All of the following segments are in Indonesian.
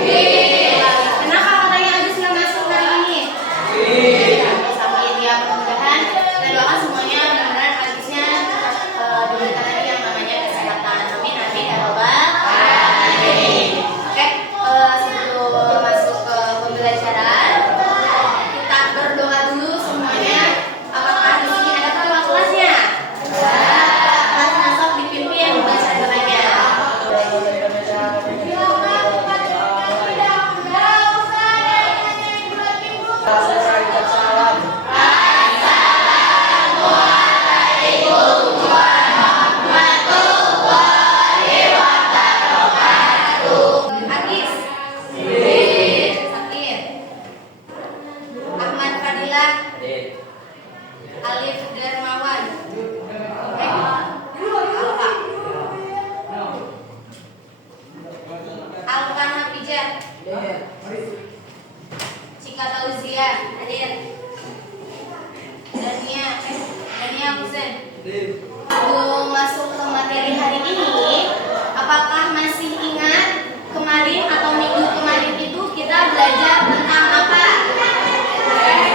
Kenapa katanya Agus nggak masuk hari ini? Sampai dia mudah-mudahan kita doakan semuanya benar-benar Agusnya diberikan lagi yang namanya kesehatan. Amin amin ya robbal alamin. Oke, sebelum masuk ke pembelajaran kita berdoa dulu semuanya. Apakah di sini ada ketua kelasnya? Kelas nasab dipimpin membaca doanya. Agis, Sakir, Ahmad Fadilah, Alif Dermawan, Alka Hafijah, Cika Tauzia, hadir. Dania Husen. Sebelum masuk ke materi hari ini, apakah masih ingat kemarin atau minggu kemarin itu kita belajar tentang apa?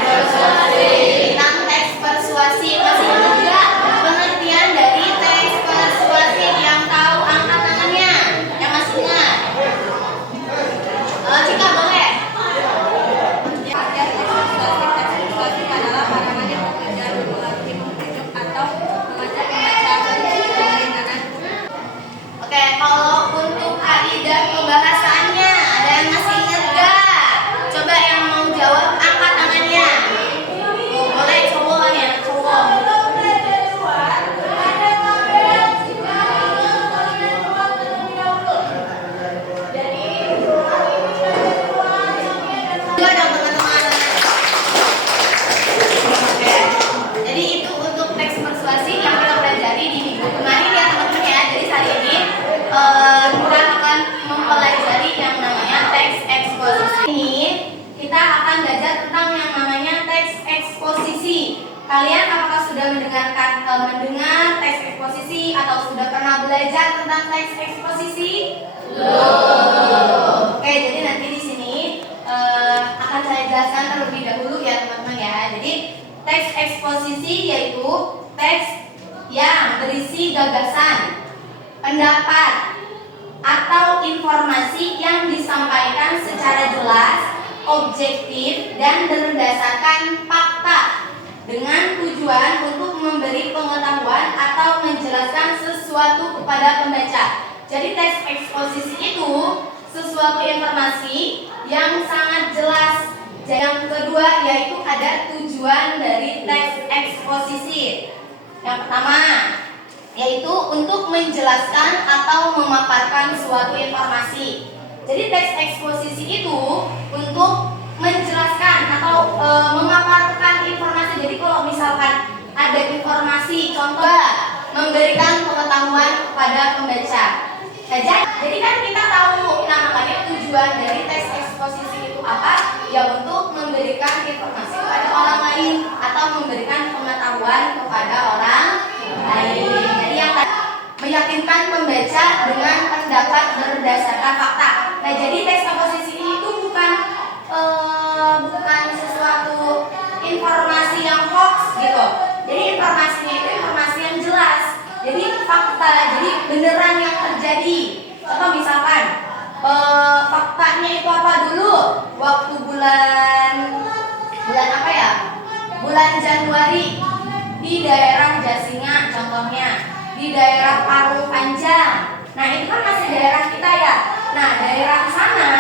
Tentang teks persuasi. Masih ingat nggak pengertian dari teks persuasi? Yang tahu angkat tangannya. Yang masih ingat? Cika boleh. Oke, kalau untuk kaidah pembahasannya ada yang masih ingat gak? Coba yang mau jawab angkat tangannya. Boleh cowok ya, cowok. Coba dong teman-teman. Oke, jadi itu untuk teks persuasi yang kita pelajari di minggu kemarin ya teman-teman ya. Jadi hari ini kita akan mempelajari yang namanya teks eksposisi. Ini kita akan belajar tentang yang namanya teks eksposisi. Kalian apakah sudah mendengar teks eksposisi atau sudah pernah belajar tentang teks eksposisi? Belum. Oke, jadi nanti di sini akan saya jelaskan terlebih dahulu ya teman-teman ya. Jadi teks eksposisi yaitu teks yang berisi gagasan, pendapat, atau informasi yang disampaikan secara jelas, objektif, dan berdasarkan fakta dengan tujuan untuk memberi pengetahuan atau menjelaskan sesuatu kepada pembaca. Jadi teks eksposisi itu sesuatu informasi yang sangat jelas. Yang kedua yaitu ada tujuan dari teks eksposisi. Yang pertama yaitu untuk menjelaskan atau memaparkan suatu informasi. Jadi teks eksposisi itu untuk menjelaskan atau memaparkan informasi. Jadi kalau misalkan ada informasi, contoh memberikan pengetahuan kepada pembaca. Jadi kan kita tahu namanya tujuan dari teks eksposisi itu apa? Ya untuk memberikan informasi kepada orang lain atau memberikan pengetahuan kepada orang lain. Jadi yang meyakinkan pembaca dengan pendapat berdasarkan fakta. Nah, jadi teks eksposisi itu bukan sesuatu informasi yang hoax gitu. Jadi informasinya itu informasi yang jelas. Jadi fakta, jadi beneran yang terjadi. Contoh misalkan faktanya itu apa dulu? Waktu bulan apa ya? Bulan Januari di daerah Jasinga contohnya, di daerah Parung Panjang. Nah, itu kan masih daerah kita ya. Nah, daerah sana,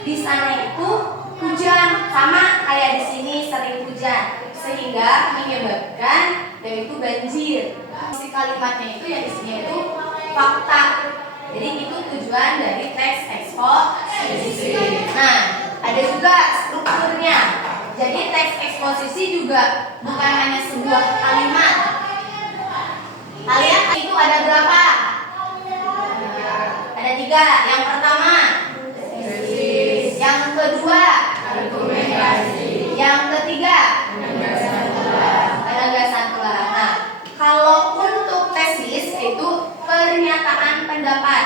di sana itu hujan sama kayak di sini sering hujan sehingga menyebabkan yaitu banjir. Si kalimatnya itu yang di sini itu fakta. Jadi itu tujuan dari teks eksposisi. Nah, ada juga strukturnya. Jadi teks eksposisi juga bukan hanya sebuah kalimat. Kalian itu ada berapa? Ada 3. Yang pertama, yang kedua, yang ketiga, gagasan kelar. Nah, kalau untuk tesis itu pernyataan pendapat.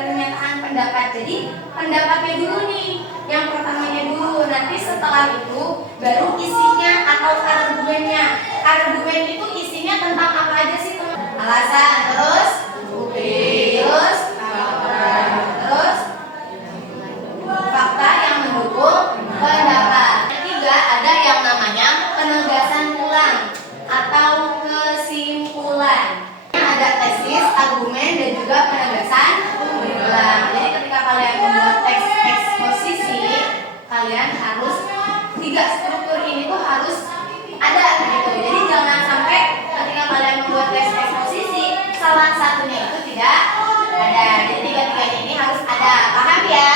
pernyataan pendapat. Jadi pendapatnya dulu nih, yang pertamanya dulu. Nanti setelah itu baru isinya atau argumennya. Argumen itu isinya tentang apa aja sih teman? Alasan, terus bukti, terus terus fakta yang mendukung pendapat. Ketiga, ada yang namanya penegasan ulang atau kesimpulan. Ada tesis, argumen, dan juga penegasan ulang. Jadi ketika kalian membuat teks eksposisi, kalian harus tiga struktur ini tuh harus ada gitu. Jadi jangan sampai ketika kalian membuat teks eksposisi salah satunya itu tidak ada. Jadi tiga-tiganya ini harus ada. Paham ya?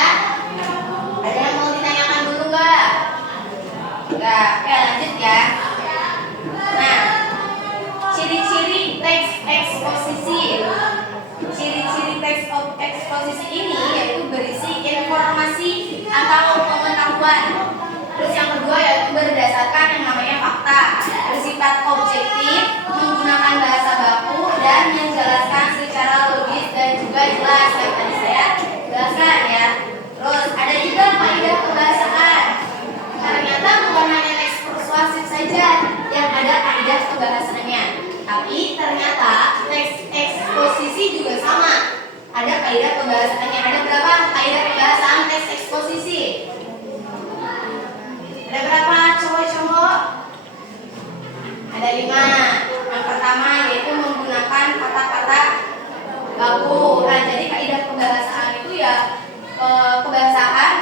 Ada yang mau ditanyakan dulu nggak? Enggak. Oke, lanjut ya. Nah, ciri-ciri teks eksposisi. Ciri-ciri teks eksposisi ini yaitu berisi informasi atau pengetahuan. Terus yang kedua yaitu berdasarkan yang namanya fakta, bersifat objektif, menggunakan bahasa baku dan menjelaskan secara logis dan juga jelas. Yang tadi saya jelaskan ya. Terus ada juga kaidah kebahasaan. Ternyata bukan hanya teks persuasif saja yang ada kaidah kebahasaannya, tapi ternyata teks eksposisi juga sama. Ada kaidah kebahasaannya. Ada berapa kaidah kebahasaan teks eksposisi? Ada berapa cowok-cowok? Ada 5. Yang pertama yaitu menggunakan kata-kata baku. Nah, jadi kaidah kebahasaan itu ya kebahasaan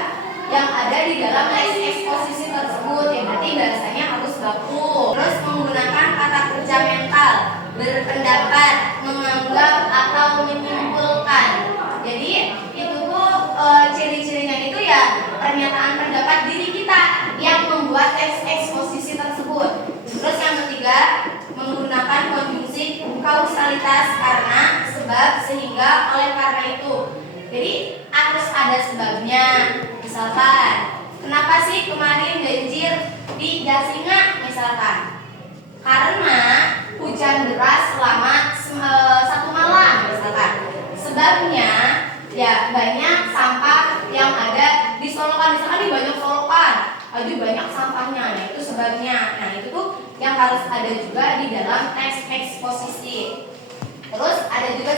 yang ada di dalam teks eksposisi tersebut. Ya berarti bahasanya harus baku. Terus menggunakan kata kerja mental, berpendapat, menganggap atau menyimpulkan. Jadi itu tuh ciri-cirinya itu ya pernyataan pendapat diri kita yang membuat teks eksposisi tersebut. Terus yang ketiga, menggunakan konjungsi kausalitas, karena, sebab, sehingga, oleh karena itu. Jadi harus ada sebabnya. Misalkan, kenapa sih kemarin banjir di Dasinga misalkan? Karena hujan deras selama 1 malam misalkan. Sebabnya ya banyak sampah yang ada di solokan. Misalkan di banyak solokan, aduh banyak sampahnya. Nah itu sebabnya. Nah itu tuh yang harus ada juga di dalam teks eksposisi. Terus ada juga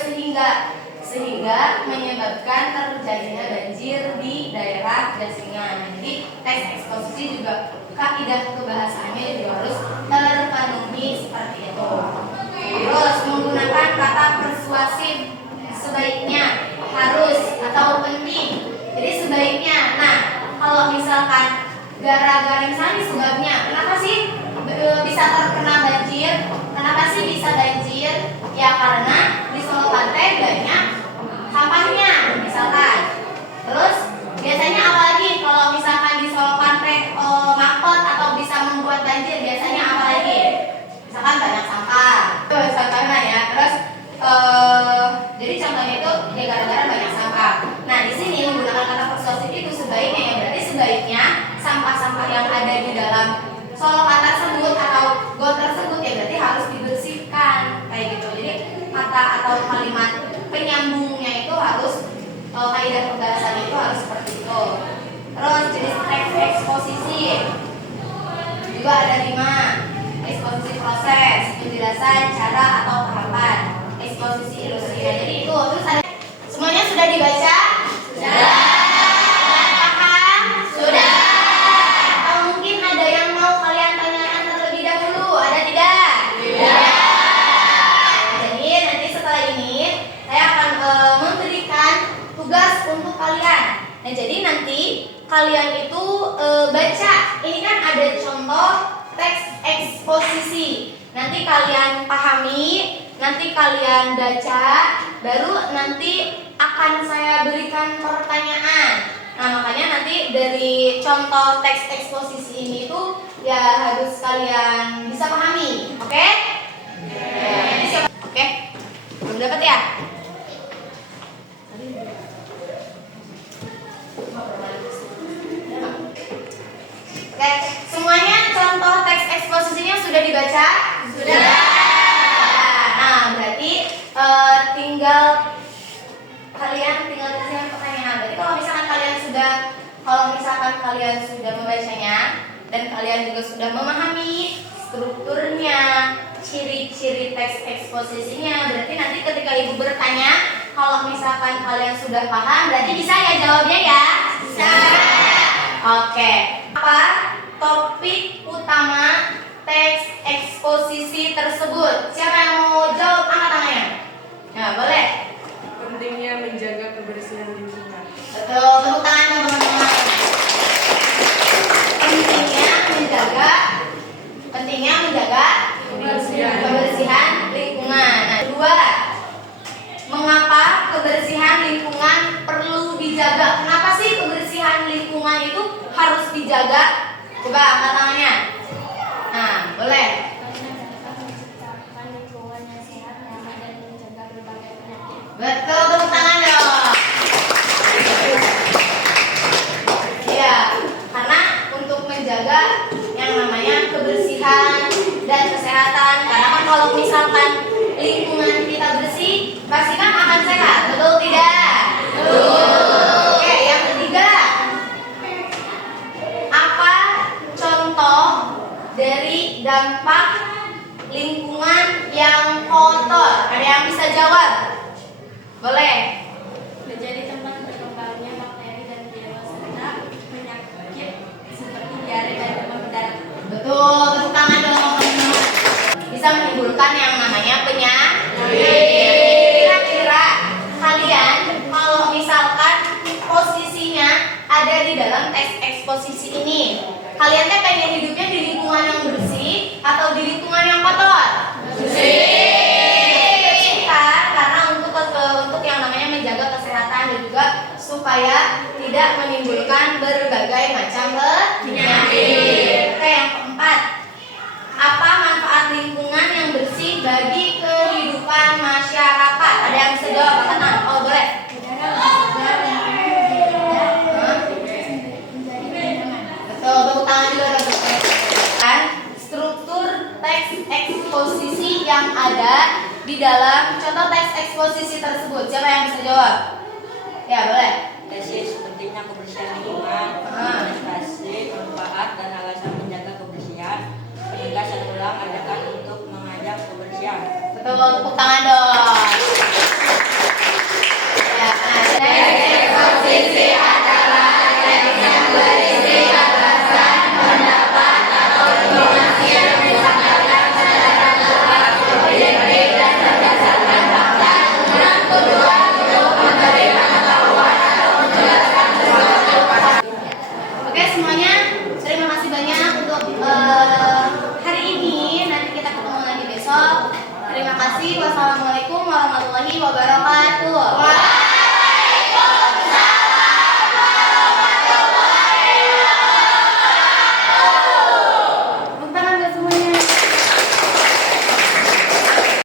sehingga menyebabkan terjadinya banjir di daerah Dasinga. Nah, jadi teks eksposisi juga kaidah kebahasaannya juga harus terpenuhi seperti itu. Terus menggunakan kata persuasif, sebaiknya, harus, atau penting. Jadi sebaiknya. Nah, kalau misalkan gara-gara misalnya sebabnya, kenapa sih bisa terkena banjir? Kenapa sih bisa banjir? Ya karena di Solo Pantai banyak sampahnya misalkan. Terus biasanya apa lagi kalau misalkan di Solo Pantai makot atau bisa membuat banjir? Biasanya apa lagi? Misalkan banyak sampah. Itu contohnya ya. Terus jadi contohnya itu ya gara-gara banyak sampah. Nah di sini menggunakan kata persuasif itu sebaiknya, ya berarti sebaiknya sampah-sampah yang ada di dalam solokan tersebut atau got tersebut ya berarti harus dibersihkan kayak gitu. Jadi kata atau kalimat penyambungnya itu harus kaidah pembahasan itu harus seperti itu. Terus jenis teks eksposisi juga ada 5. Eksposisi proses, penjelasan, cara atau tahapan. Eksposisi ilustrasi. Jadi itu terus ada semuanya sudah dibaca? Sudah. Paham? Sudah. Atau mungkin ada yang mau kalian tanyakan terlebih dahulu? Ada tidak? Tidak. Jadi nanti setelah ini saya akan memberikan tugas untuk kalian. Nah jadi nanti kalian itu baca. Ini kan ada contoh teks eksposisi. Nanti kalian pahami, nanti kalian baca, baru nanti akan saya berikan pertanyaan. Nah makanya nanti dari contoh teks eksposisi ini tuh ya harus kalian bisa pahami, oke? Oke, belum dapat ya? Oke, semuanya contoh teks eksposisinya sudah dibaca? Sudah. Nah, berarti tinggal kalian kalian sudah membacanya dan kalian juga sudah memahami strukturnya, ciri-ciri teks eksposisinya. Berarti nanti ketika ibu bertanya, kalau misalkan kalian sudah paham, berarti bisa ya jawabnya ya? Bisa. Oke. Apa topik utama teks eksposisi tersebut? Siapa yang mau jawab? Angkat tangannya. Nah, boleh. Pentingnya menjaga kebersihan lingkungan. Betul, tepuk tangan teman-teman. Pentingnya menjaga kebersihan lingkungan. Nah, kedua, mengapa kebersihan lingkungan perlu dijaga? Kenapa sih kebersihan lingkungan itu harus dijaga? Coba angkat tangannya. Nah, boleh. Betul, tepuk tangan dong. Ya, karena untuk menjaga yang namanya kebersihan dan kesehatan. Karena kan kalau misalkan lingkungan kita bersih, pasti kan akan sehat, betul tidak? Betul. Oke, yang ketiga, apa contoh dari dampak lingkungan yang kotor? Ada yang bisa jawab? Boleh. Menjadi tempat berkembangnya bakteri dan virus serta penyakit seperti diare dan demam berdarah. Betul, tepuk tangan dong teman-teman. Bisa menimbulkan yang namanya penyakit. Kira-kira kalian kalau misalkan posisinya ada di dalam teks eksposisi ini, kalian teh pengen hidupnya di lingkungan yang bersih atau di lingkungan yang kotor? Bersih. Karena untuk yang namanya menjaga kesehatan dan juga supaya tidak menimbulkan berbagai macam penyakit. Oke, yang keempat, apa manfaat lingkungan yang bersih bagi kehidupan masyarakat? Ada yang bisa jawab? Angkat tangan. Oh, boleh. Betul, tepuk tangan juga dong. Kan struktur teks eksposisi yang ada di dalam contoh teks eksposisi tersebut. Siapa yang bisa jawab? Ya, boleh. Tesis pentingnya kebersihan lingkungan, prestasi, manfaat dan alasan menjaga kebersihan, penegasan ulang ajakan untuk mengajak kebersihan. Betul, tepuk tangan dong. Ya, teks eksposisi adalah teks yang berisi gagasan, pendapat atau informasi yang disampaikan secara jelas, objektif dan berdasarkan fakta dengan tujuan untuk memberi pengetahuan atau menjelaskan sesuatu. Oke semuanya, terima kasih banyak untuk hari ini. Nanti kita ketemu lagi besok. Terima kasih. Wassalamualaikum warahmatullahi wabarakatuh.